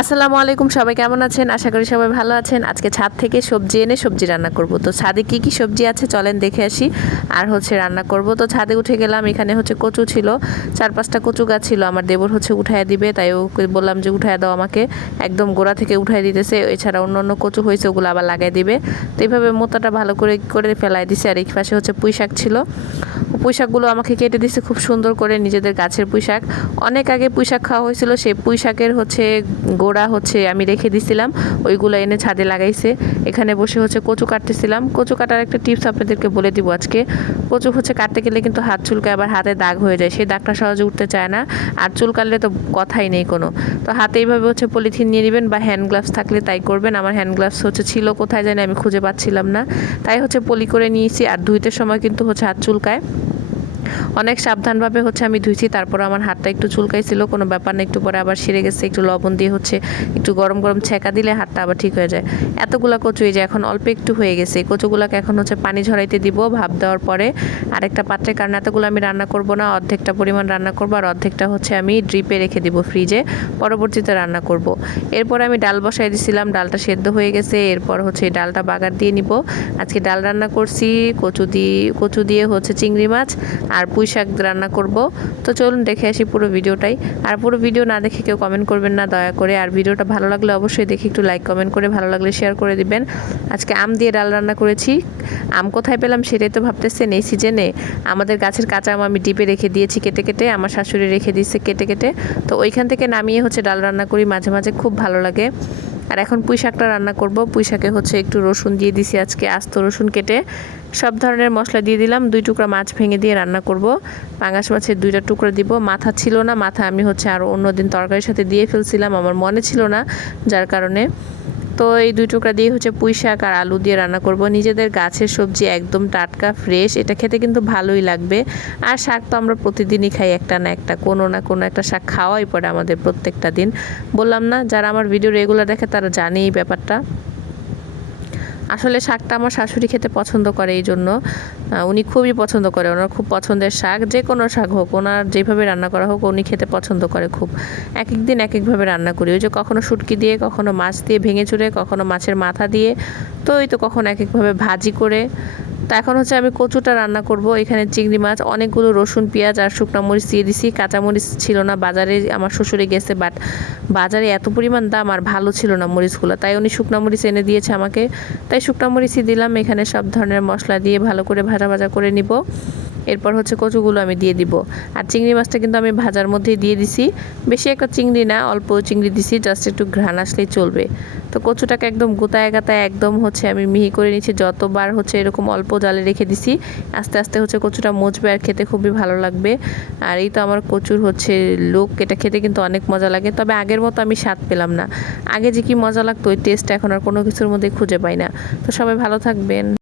আসসালামু আলাইকুম, সবাই কেমন আছেন? আশা করি সবাই ভালো আছেন। আজকে ছাদ থেকে সবজি এনে সবজি রান্না করব। তো ছাদে কি কি সবজি আছে চলেন দেখে আসি। আর রান্না করব। তো ছাদে উঠে গেলাম, এখানে কচু ছিল, 4-5টা কচু গাছ ছিল। আমার দেবর উঠায় দিবে, তাই ওকে বললাম যে উঠায় দাও আমাকে। একদম গোড়া থেকে উঠায় দিতেছে। এছাড়া অন্য কচু হয়েছে, ওগুলো আবার লাগাই দিবে। তো এইভাবে মোতাটা ভালো করে করে ফেলাই দিছে। আর এই পাশে পুঁই শাক ছিল, পুঁই শাকগুলো আমাকে কেটে দিছে খুব সুন্দর করে, নিজেদের গাছের পুঁই শাক। অনেক আগে পুঁই শাক খাওয়া হয়েছিল, সেই পুঁই শাকের গোড়া আমি রেখে দিছিলাম, ওইগুলো এনে ছাদে লাগাইছে। এখানে বসে কচু কাটতেছিলাম। কচু কাটার একটা টিপস আপনাদেরকে বলে দিব আজকে। কচু কাটতে গেলে কিন্তু হাত চুলকায়, আবার হাতে দাগ হয়ে যায়, সেই দাগটা সহজে উঠতে চায় না। আর চুলকালে তো কথাই নেই কোনো। তো হাতে এইভাবে পলিথিন নিয়ে নেবেন, বা হ্যান্ড গ্লাভস থাকলে তাই করবেন। আমার হ্যান্ড গ্লাভস ছিল কোথায় জানি, আমি খুঁজে পাচ্ছিলাম না, তাই পলি করে নিয়েছি। আর ধুইতে সময় কিন্তু হাত চুলকায়, অনেক সাবধানভাবে আমি ধুইছি। তারপর আমার হাতটা একটু চুলকাইছিল, কোনো ব্যাপার না, একটু পরে আবার সেরে গেছে। একটু লবণ দিয়ে একটু গরম গরম ছেঁকা দিলে হাতটা আবার ঠিক হয়ে যায়। এতগুলা কচু এই যে এখন অল্প একটু হয়ে গেছে। এই কচুগুলাকে এখন পানি ঝরাইতে দিব ভাপ দেওয়ার পরে আরেকটা পাত্রে, কারণ এতগুলো আমি রান্না করব না, অর্ধেকটা পরিমাণ রান্না করব, আর অর্ধেকটা আমি ড্রিপে রেখে দিব ফ্রিজে, পরবর্তীতে রান্না করব। এরপর আমি ডাল বসাই দিছিলাম, ডালটা সেদ্ধ হয়ে গেছে। এরপর এই ডালটা বাগার দিয়ে নিব। আজকে ডাল রান্না করছি কচু দিয়ে চিংড়ি মাছ আর পুঁই শাক রান্না করব। তো চলুন দেখে আসি পুরো ভিডিওটাই। আর পুরো ভিডিও না দেখে কেউ কমেন্ট করবেন না দয়া করে। আর ভিডিওটা ভালো লাগলে অবশ্যই দেখে একটু লাইক কমেন্ট করে, ভালো লাগলে শেয়ার করে দিবেন। আজকে আম দিয়ে ডাল রান্না করেছি। আম কোথায় পেলাম সেটাই তো ভাবতেছেন। এই সিজনে আমাদের গাছের কাঁচা আম আমি ডিপে রেখে দিয়েছি কেটে কেটে, আমার শাশুড়ি রেখে দিয়েছে কেটে কেটে। তো ওইখান থেকে নামিয়ে ডাল রান্না করি মাঝে মাঝে, খুব ভালো লাগে। আর এখন পুঁই শাকটা রান্না করব। পুঁই শাকে একটু রসুন দিয়ে দিছি আজকে, আস্ত রসুন কেটে, সব ধরনের মশলা দিয়ে দিলাম। 2 টুকরা মাছ ভেঙে দিয়ে রান্না করব। পাঙ্গাস মাছের 2টা টুকরা দিব। মাথা ছিল না, মাথা আমি আরও অন্যদিন তরকারির সাথে দিয়ে ফেলছিলাম, আমার মনে ছিল না, যার কারণে। তো এই 2 টুকরা দিয়ে পুঁই শাক আর আলু দিয়ে রান্না করব। নিজেদের গাছের সবজি, একদম টাটকা ফ্রেশ, এটা খেতে কিন্তু ভালোই লাগবে। আর শাক তো আমরা প্রতিদিনই খাই, একটা না একটা, কোনো না কোনো একটা শাক খাওয়াই পড়ে আমাদের প্রত্যেকটা দিন। বললাম না, যারা আমার ভিডিও রেগুলার দেখে তারা জানে এই ব্যাপারটা। আসলে শাকটা আমার শাশুড়ি খেতে পছন্দ করে, এই জন্য উনি খুবই পছন্দ করে। ওনার খুব পছন্দের শাক, যে কোনো শাক হোক, ওনার যেভাবে রান্না করা হোক উনি খেতে পছন্দ করে খুব। এক এক দিন এক একভাবে রান্না করি। ওই যে কখনো শুটকি দিয়ে, কখনো মাছ দিয়ে ভেঙে চুরে, কখনো মাছের মাথা দিয়ে, তো ওই তো কখনো এক একভাবে ভাজি করে। তো এখন আমি কচুটা রান্না করব। এখানে চিংড়ি মাছ, অনেকগুলো রসুন পেঁয়াজ আর শুকনো মরিচ দিয়ে দিছি। কাঁচামরিচ ছিল না বাজারে, আমার শ্বশুরে গেছে, বাট বাজারে এত পরিমাণ দাম আর ভালো ছিল না মরিচগুলো, তাই উনি শুকনো মরিচ এনে দিয়েছে আমাকে, তাই শুকনো মরিচই দিলাম। এখানে সব ধরনের মশলা দিয়ে ভালো করে ভাজা ভাজা করে নিব। এরপর কচুগুলো আমি দিয়ে দিব। আর চিংড়ি মাছটা কিন্তু আমি ভাজার মধ্যেই দিয়ে দিছি। বেশি একটা চিংড়ি না, অল্প চিংড়ি দিছি, জাস্ট একটু ঘ্রাণ আসলেই চলবে। তো কচুটাকে একদম গোতায় গাতায় একদম আমি মিহি করে নিচ্ছি। যতবার এরকম অল্প জালে রেখে দিছি, আস্তে আস্তে কচুটা মজবে আর খেতে খুবই ভালো লাগবে। আর এই তো আমার কচুর লোক, এটা খেতে কিন্তু অনেক মজা লাগে। তবে আগের মতো আমি স্বাদ পেলাম না। আগে যে কি মজা লাগতো, ওই টেস্ট এখন আর কোনো কিছুর মধ্যে খুঁজে পাই না। তো সবাই ভালো থাকবেন।